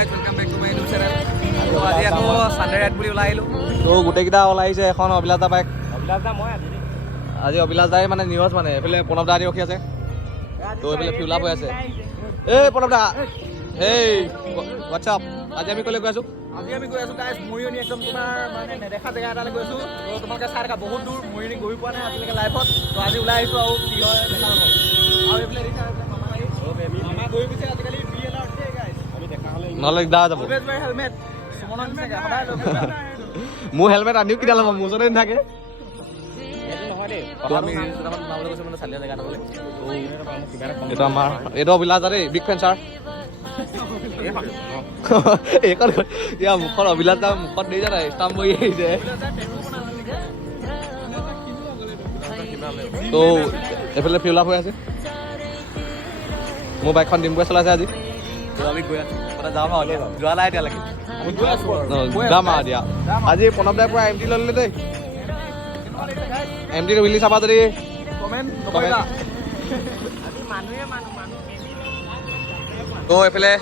Guys welcome back to my YouTube channel. তো আজি আকৌ সানডে ৰাইড বুলি ওলাই আহিলোঁ। তো গোটেইকেইটা ওলাই আহিছে এখন অভিলাষ দা বাইক। অভিলাষ দা মই আজি অভিলাষ দাই মানে নিউজ মানে এইফালে প্ৰণৱ দা আদি ৰখি আছে। তো এইফালে ফিউল আপ হৈ আছে। এই প্ৰণৱ দা হেই হোৱাটছআপ আজি আমি ক'লৈ গৈ আছোঁ? আজি আমি গৈ আছোঁ গাইজ মৰিয়নি একদম তোমাৰ মানে নেদেখা জেগা এটালৈ গৈ আছোঁ। তো তোমালোকে চাই থাকা বহুত দূৰ মৰিয়নি গৈ পোৱা নাই আজিলৈকে লাইফত। তো আজি ওলাই আহিছোঁ আৰু কি হয় দেখা হ'ব। আৰু এইফালে দেখিছা মামা গৈ গৈছে আজিকালি BLR উঠিছে গাইজ। আমি দেখা হ'লে নহ'লে দিগদাৰ হৈ যাব। Always wear helmet। সুমনৰ নিচিনাকৈ সদায় লৈ ফুৰিবা। মোৰ হেলমেট আনিও কিটা ল'ব মোৰ ওচৰতে নাথাকে। তো আমি দুটামান বনাবলৈ গৈছোঁ মানে চালিয়া জেগা এটালৈ। এইটো আমাৰ এইটো অভিলাষ দা দেই বিগ ফেন ছাৰ। এইখন ইয়াৰ মুখত অভিলাষ দা মুখত দেই জানা ষ্টাম্প বহি আহিছে। তো এইফালে ফিউল আপ হৈ আছে। মোৰ বাইকখন ডিম্পুৱে চলাইছে আজি। তো আমি গৈ আছোঁ মানে যাম আৰু যোৱা নাই এতিয়ালৈকে আমি গৈ আছোঁ যাম আৰু দিয়া আজি প্ৰণৱ দাই পুৰা MT লৈ ল'লে দেই। MT ৰিলি চাবা যদি কমেণ্ট নকৰিবা। তো এইফালে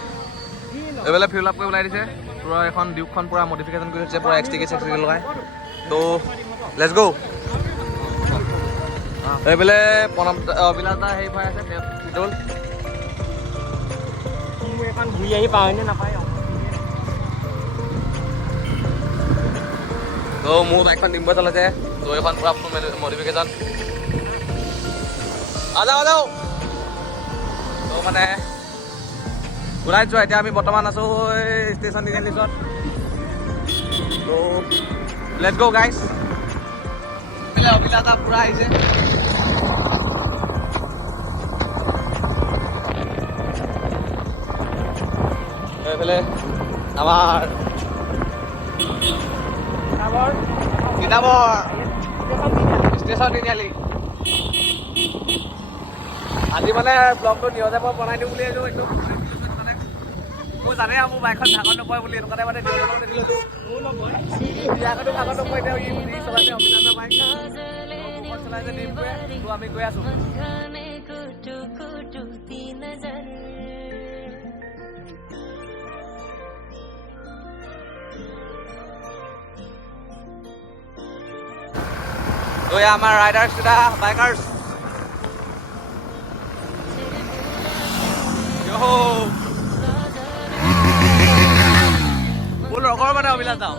ফিউল আপ কৰি ওলাই দিছে। পুৰা এখন ডিউকখন পুৰা মডিফিকেশ্যন কৰি দিছে পুৰা এক্সটিকে লগাই। তো লেটছ গ'। এইফালে প্ৰণৱ অভিলাষ দা হেৰি পাই আছে পিটল। এখন ঘূৰি আহি পাওঁনে নাপায়। তো মোৰ বাইকখন ডিম্পুৱে চলাইছে। তো এইখন পুৰা ফুল মডিফিকেশ্যন আজাও তো মানে ওলাইছো এতিয়া আমি বৰ্তমান আছোঁ ষ্টেচন তিনিআলিত। তো লেটছ গ' গাইজ। এইফালে অভিলাষ দা পুৰা আহিছে। এইফালে আমাৰ কিতাপৰ ষ্টেচন তিনিআলি। আজি মানে ব্লগটো নিয়জে মই বনাই দিওঁ বুলি এইটো একদম মোৰ জানে আৰু মোৰ বাইকখন ভাগৰ নপৰে বুলি এনেকুৱাতে মানে নিয়জৰ লগত দিলোঁ। বিয়াখনো ভাগৰ নপৰে এতিয়া ই চলাইছে অভিলাষ দা বাইক মুখত চলাইছে ডিম্পুৱে। তো আমি গৈ আছোঁ। তো এয়া আমাৰ ৰাইডাৰ্ছ কেইটা বাইকাৰ্ছ। মোৰ লগৰ মানে অভিলাষ দা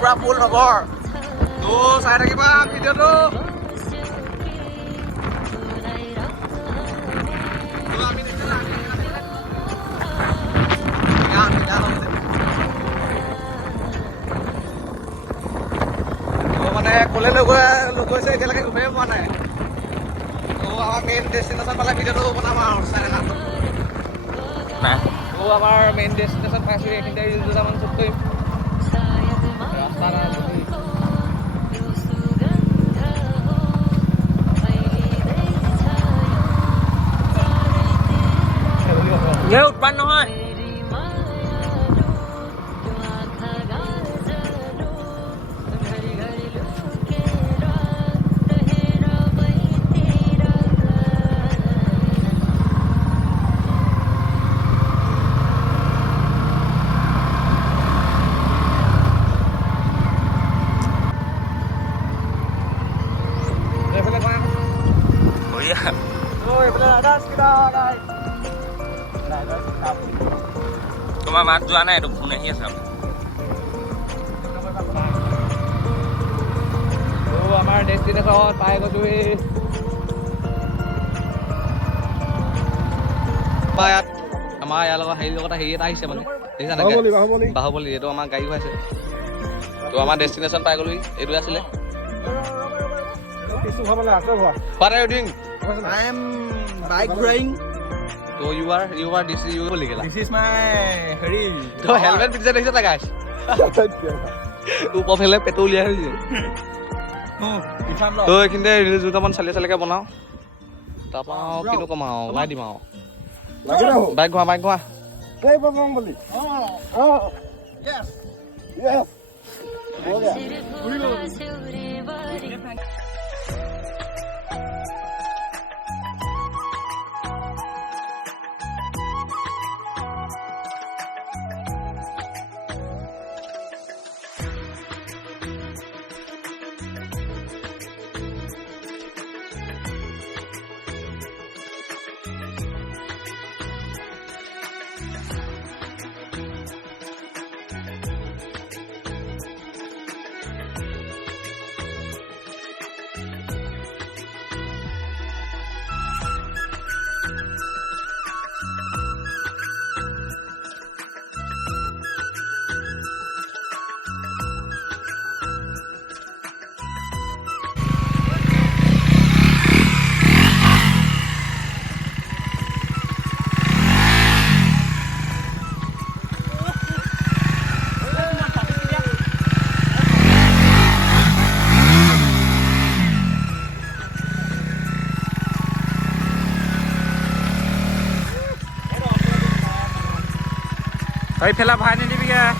পুৰা ফুল লগৰ। তো চাই থাকিবা ভিডিঅ'টো। মানে ক'লে লৈ গৈছে এতিয়ালৈকে গমেই পোৱা নাই। তো আমাৰ মেইন ডেষ্টিনেশ্যন পালে ভিডিঅ'টো বনাম আৰু চাই থাকা। তো আমাৰ মেইন ডেষ্টিনেশ্যন পাইছোঁ এইখিনিতে ৰিল দুটামান শ্বুট কৰিম। ৰাস্তা উৎপান নহয়। তোমাৰ মাত যোৱা নাই, এইটো ফোন আহি আছে। আমাৰ ডেষ্টিনেশ্যন পাই গৈছোঁ। আমাৰ ইয়াৰ লগত হেৰিৰ লগত হেৰি এটা আহিছে মানে দেখিছা নাই বাহুবলী। এইটো আমাৰ গাড়ী হৈ আছে। তো আমাৰ ডেষ্টিনেশ্যন পাই গ'লো। এইটোৱে আছিলে। What are you doing? I am bike riding. So you are this বুলি ক'লা। This is my হেৰি তো হেলমেট পিন্ধিছে দেখিছা নাই গাইছ? ওপৰফালে পেটু উলিয়াই হৈছে। তো এইখিনিতে ৰিলচ দুটামান চালিয়াকে বনাওঁ। তাৰপৰা কিনো কম আৰু ওলাই দিম আৰু। Bike ঘোৱা। Tapi film hari ini juga.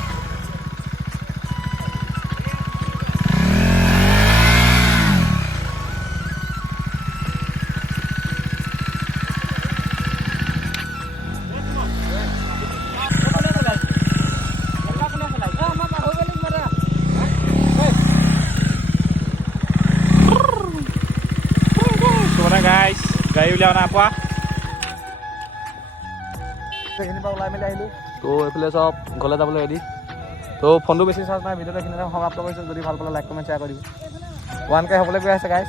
Gimana guys? Gayu lihat apa? সেইখিনি পৰা ওলাই মেলি আহিলোঁ তো এইফালে চব ঘৰলৈ যাবলৈ ৰেডি তো ফোনটো বেছি চাৰ্জ নাই ভিডিঅ'টো এইখিনিতে সমাপ্ত কৰিছোঁ যদি ভাল পালে লাইক কমেণ্ট শ্বেয়াৰ কৰি দিব 1K হ'বলৈ গৈ আছে গাইজ